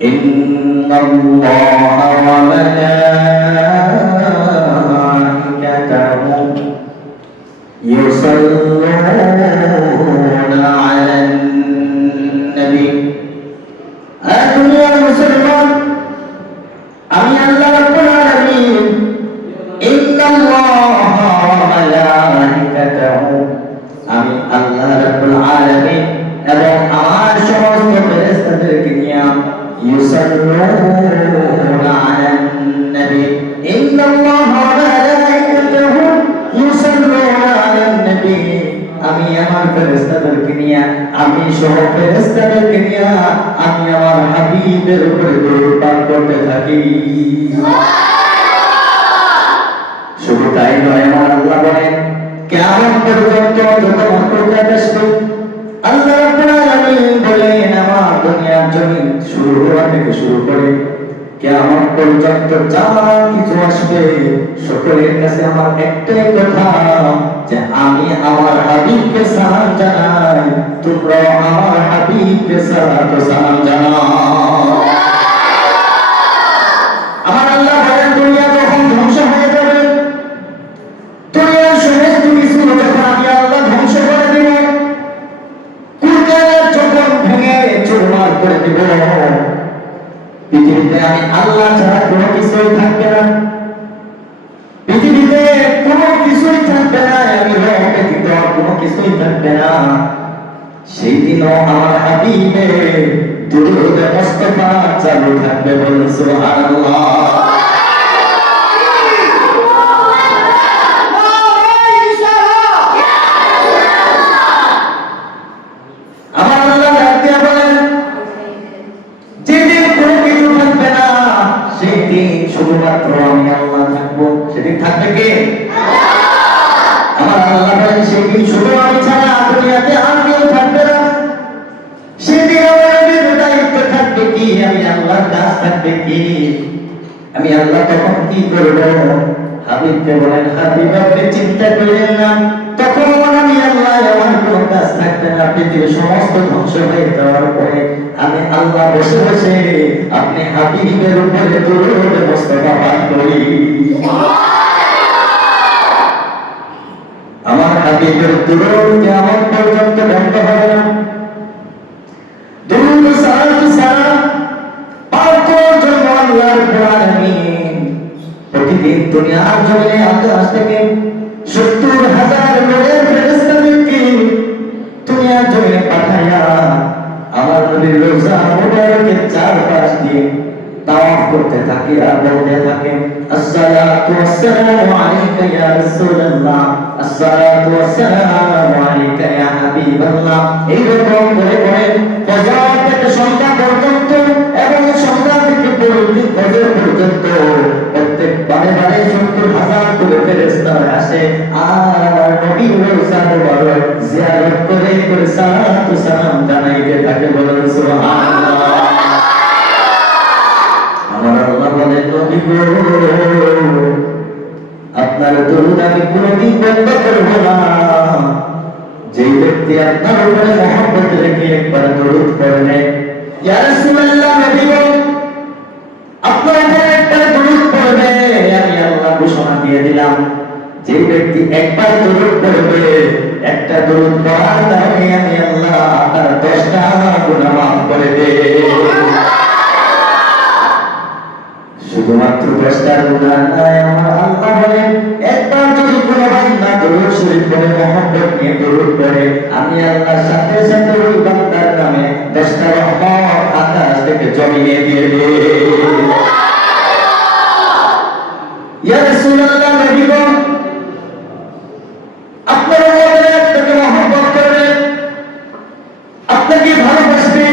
ইন্নাল্লাহা ওয়া মালাইকাতাহু ইউসাল্লুনা আলান নবী। দুনিয়ার মুসলমান, আমি আল্লাহ রাব্বুল আলামিন ইন্নাল্লাহা ওয়া মালাইকাতাহু, আমি আল্লাহ রাব্বুল আলামিন এবং আমার সমস্ত ফেরেশতাদেরকে নিয়ে ইউসাল্লুনা আলান নবী। ইন্নাল্লাহা ওয়া মালাইকাতাহু ইউসাল্লুনা আলান নবী, আমি আমার ফেরেশতাদেরকে নিয়ে, আমি সহ ফেরেশতাদেরকে নিয়ে আমি আমার হাবিবের উপরে দরুদ পাঠ করতে থাকি। শুধু তাই নয়, আমার আল্লাহ বলেন কিয়ামত পর্যন্ত যত মাখলুকাত আসবে, আল্লাহ রাব্বুল আলামিন বলেন আমার দুনিয়ার জমিন শুরু হওয়া থেকে শুরু করে কিয়ামত পর্যন্ত যা কিছু আসবে সকলের কাছে আমার একটাই কথা, যে আমি আমার হাবিবকে সালাম জানাই, তোমরা আমার হাবিবকে সালাম জানাও। আমার আল্লাহ বলেন দুনিয়া যখন ধ্বংস হয়ে যাবে, দুনিয়ার সমস্ত কিছু যখন আমি আল্লাহ ধ্বংস করে দেব, কুরআন যখন ভেঙে চুরমার করে দেব, পৃথিবীতে আমি আল্লাহ ছাড়া কোনো কিছুই থাকবে না, পৃথিবীতে কোনো কিছুই থাকবে না, আমি রব ব্যতীত কোনো কিছুই থাকবে না। সেই দিনও আমার হাবিবের দুরূদ মুস্তাফা চালু থাকবে, বলুন সুবহানাল্লাহ। আমার আল্লাহ ডাকতে বলেন যেদিন কোনো কিছু থাকবে না, সেই দিন শুধুমাত্র আমি আল্লাহ থাকবো। সেদিন থাকবে কে? আমার আল্লাহ বলেন সেদিন শুধু আমি ছাড়া দুনিয়াতে আর কেউ থাকবে না। সেদিন আমার দায়িত্ব থাকবে কি? আমি আল্লাহর কাজ থাকবে কি? আমি আল্লাহ তখন কি করব? হাবিবকে বলেন হাবিব আপনি চিন্তা করেন না, তখন আমি আল্লাহ আমার কোনো কাজ থাকবে না। পৃথিবীর সমস্ত ধ্বংস হয়ে যাওয়ার পরে আমি আল্লাহ বসে বসে আপনি হাবিবের উপরে দুরূদ মুস্তাফা পাঠ করি। আমার হাবিবের দুরূদ কিয়ামত পর্যন্ত বন্ধ হবে না। দুরূদ সালাম পাঠ করার জন্য আল্লাহ রাব্বুল আলামিন প্রতিদিন দুনিয়ার জমিনে আকাশ থেকে ৭০,০০০ নূরের ফেরেশতাদেরকে দুনিয়ার জমিনে পাঠাইয়া আমার নবীর রওজা মুবারকের চারপাশ দিয়ে তাওয়াফ করতে থাকে আর বলতে থাকে আসসালাতু ওয়াসসালামু আলাইকা ইয়া রাসূলুল্লাহ, আসসালাতু ওয়াসসালামু আলাইকা ইয়া হাবিবাল্লাহ। এইরকম করে করে ফজর থেকে সন্ধ্যা পর্যন্ত এবং সন্ধ্যা থেকে ফজর পর্যন্ত প্রত্যেক বারে বারে ৭০,০০০ করে ফেরেশতা আসে আর আমার নবীর রওজা মুবারক জিয়ারত করে করে সালাতু সালাম জানাইতে থাকে, বলেন সুবহানাল্লাহ। আমার আল্লাহ বলেন নবী গো, আপনার দরুদ আমি কোনদিন বন্ধ করব না। যে ব্যক্তি আপনার উপরে মহব্বত রেখে একবার দরুদ পড়ে, ইয়া রাসূলুল্লাহ নবী গো আপনার উপরে একবার দরুদ পড়বে, আমি আল্লাহ ঘোষণা দিয়ে দিলাম যে ব্যক্তি একবার দরুদ পড়বে, একটা দরুদ পড়ার কারণে আমি আল্লাহ তার 10টা গুনাহ মাফ করে দেব। শুধুমাত্র 10টা গুনাহ নয়, আমার আল্লাহ বলেন একবার যদি কোনো বান্দা দরুদ শরীফ পড়ে মহব্বত নিয়ে দরুদ পড়ে, আমি আল্লাহর সাথে সাথে ওই বান্দার নামে 10টা রহমত আকাশ থেকে জমিয়ে দিয়ে দেব। ইয়া রাসূলুল্লাহ নবী গো আপনার উপরে আপনাকে মহব্বত করবে, আপনাকে ভালোবাসবে,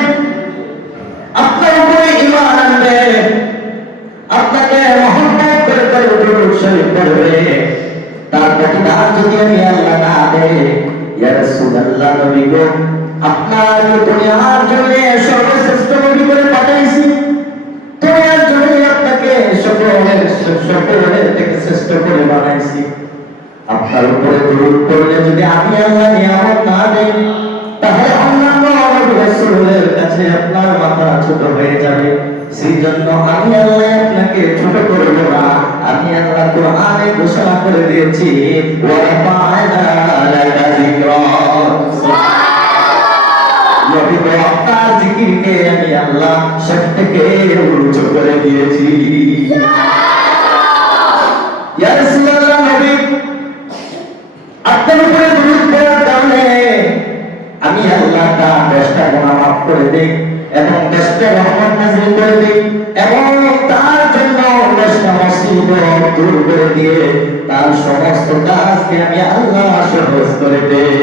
আপনার উপরে ঈমান আনবে, আপনাকে মহব্বত করে করে দরুদ শরীফ পড়বে, তার প্রতিদান যদি আমি আল্লাহ না দেই, ইয়া রাসূলুল্লাহ নবী গো আপনার দুনিয়ার জমিনে সর্বশ্রেষ্ঠ নবী করে পাঠাইছি, দুনিয়ার জমিনে আপনাকে সকলের থেকে শ্রেষ্ঠ করে বানাইছি, আপনার উপরে দরুদ পড়লে যদি আমি আল্লাহ নিয়ামত না দেই, তাহলে অন্যান্য রাসূলের কাছে আপনার মাথা ছোট হয়ে যাবে। সেই জন্য আমি আল্লাহ আপনাকে ছোট করব না। আমি আল্লাহ কোরআনে ঘোষণা করে দিয়েছি ওয়া রাফা'না লাকা যিকরাক। নবী গো, আপনার জিকিরকে আমি আল্লাহ সবথেকে উঁচু করে দিয়েছি। ইয়া রাসূলুল্লাহ, নবী আপনার উপরে দুরূদ পড়ার কারণে আমি আল্লাহ তার 10টা গুনাহ মাফ করে দেই এবং 10টা রহমত নাযিল করে দেই এবং তার জন্য 10টা মুসিবত দূর করে দিয়ে তার সমস্ত কাজকে আমি আল্লাহ সহজ করে দেই।